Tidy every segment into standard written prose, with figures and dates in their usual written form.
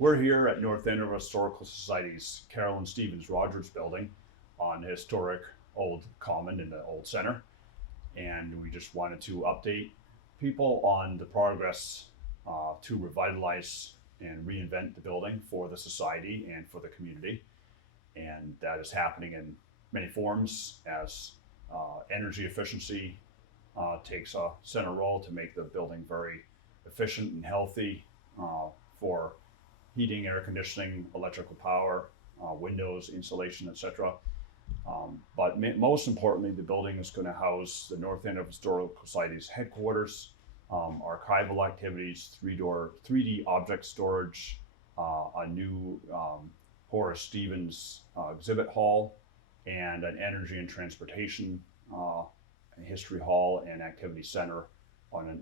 We're here at North Andover Historical Society's Carolyn Stevens Rogers building on the historic old common in the old center. And we just wanted to update people on the progress to revitalize and reinvent the building for the society and for the community. And that is happening in many forms as energy efficiency takes a center role to make the building very efficient and healthy for heating, air conditioning, electrical power, windows, insulation, etc. But most importantly, the building is going to house the North End of Historical Society's headquarters, archival activities, 3D object storage, a new Horace Stevens exhibit hall, and an energy and transportation history hall and activity center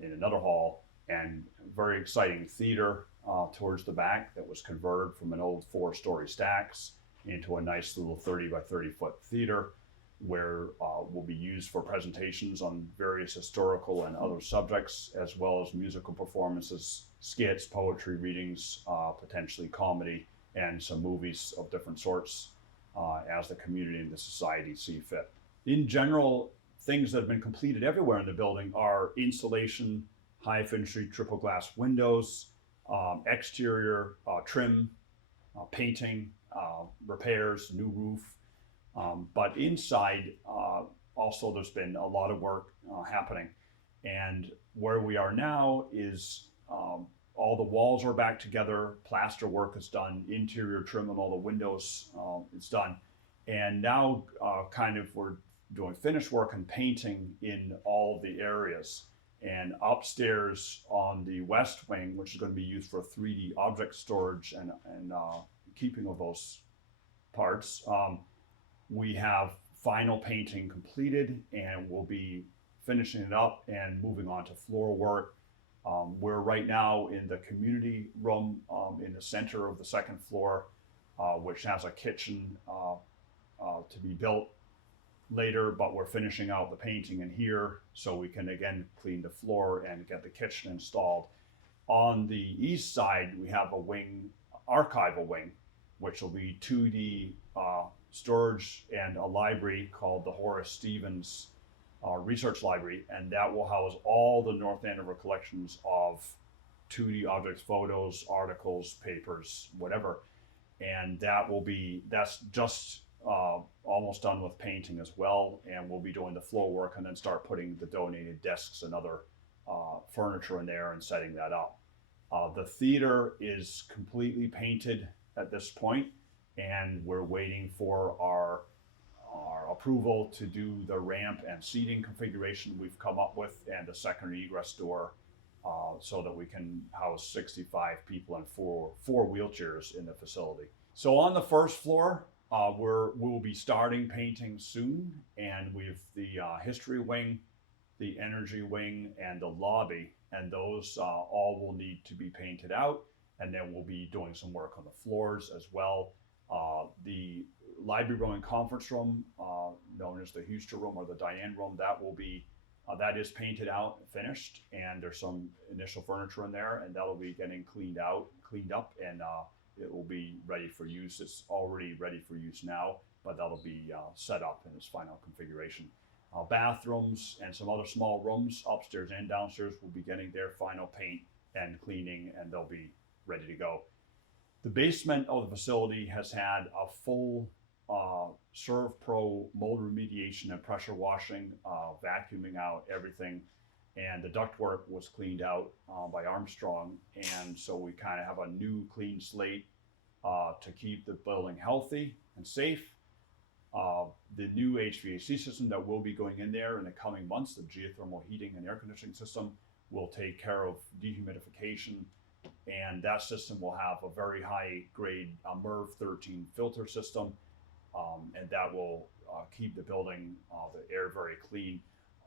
in another hall, and very exciting theater towards the back that was converted from an old 4-story stacks into a nice little 30 by 30 foot theater where will be used for presentations on various historical and other subjects, as well as musical performances, skits, poetry readings, potentially comedy, and some movies of different sorts as the community and the society see fit. In general, things that have been completed everywhere in the building are insulation, high finished triple glass windows, exterior trim, painting, repairs, new roof. But inside, also there's been a lot of work happening. And where we are now is all the walls are back together, plaster work is done, interior trim on all the windows is done. And now kind of we're doing finish work and painting in all of the areas. And upstairs on the west wing, which is going to be used for 3D object storage and keeping of those parts, we have final painting completed, and we'll be finishing it up and moving on to floor work. We're right now in the community room in the center of the second floor, which has a kitchen to be built later, but we're finishing out the painting in here so we can again clean the floor and get the kitchen installed. On the east side, we have a wing, archival wing, which will be 2D storage and a library called the Horace Stevens Research Library, and that will house all the North Andover collections of 2D objects, photos, articles, papers, whatever. And that's just almost done with painting as well, and we'll be doing the floor work and then start putting the donated desks and other furniture in there and setting that up. The theater is completely painted at this point, and we're waiting for our approval to do the ramp and seating configuration we've come up with, and a secondary egress door so that we can house 65 people and four wheelchairs in the facility. So on the first floor, we'll be starting painting soon, and we've the history wing, the energy wing, and the lobby, and those all will need to be painted out, and then we'll be doing some work on the floors as well. The library room and conference room, known as the Huster room or the Diane room, that is painted out and finished, and there's some initial furniture in there, and that'll be getting cleaned up, and it will be ready for use. It's already ready for use now, but that'll be set up in its final configuration. Bathrooms and some other small rooms upstairs and downstairs will be getting their final paint and cleaning, and they'll be ready to go. The basement of the facility has had a full ServPro mold remediation and pressure washing, vacuuming out everything, and the ductwork was cleaned out by Armstrong, and so we kind of have a new clean slate to keep the building healthy and safe. The new HVAC system that will be going in there in the coming months, the geothermal heating and air conditioning system, will take care of dehumidification, and that system will have a very high grade MERV 13 filter system, and that will keep the building, the air very clean.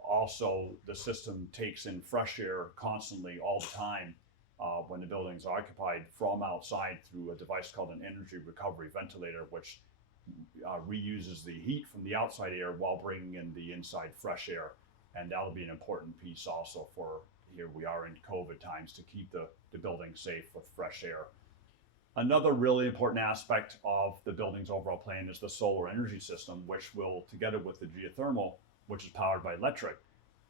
Also, the system takes in fresh air constantly all the time when the building's occupied from outside through a device called an energy recovery ventilator, which reuses the heat from the outside air while bringing in the inside fresh air. And that'll be an important piece also for here we are in COVID times to keep the building safe with fresh air. Another really important aspect of the building's overall plan is the solar energy system, which will, together with the geothermal, which is powered by electric,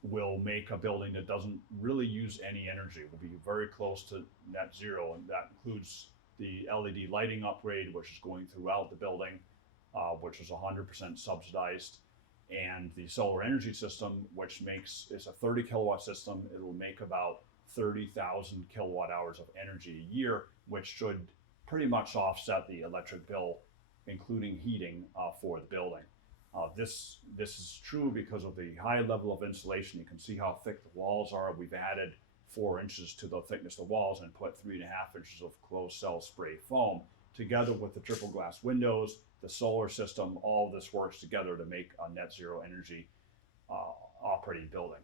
will make a building that doesn't really use any energy. Will be very close to net zero, and that includes the LED lighting upgrade, which is going throughout the building, which is 100% subsidized, and the solar energy system, which is a 30 kilowatt system. It'll make about 30,000 kilowatt hours of energy a year, which should pretty much offset the electric bill, including heating for the building. This is true because of the high level of insulation. You can see how thick the walls are. We've added 4 inches to the thickness of the walls and put 3.5 inches of closed cell spray foam. Together with the triple glass windows, the solar system, all of this works together to make a net zero energy operating building.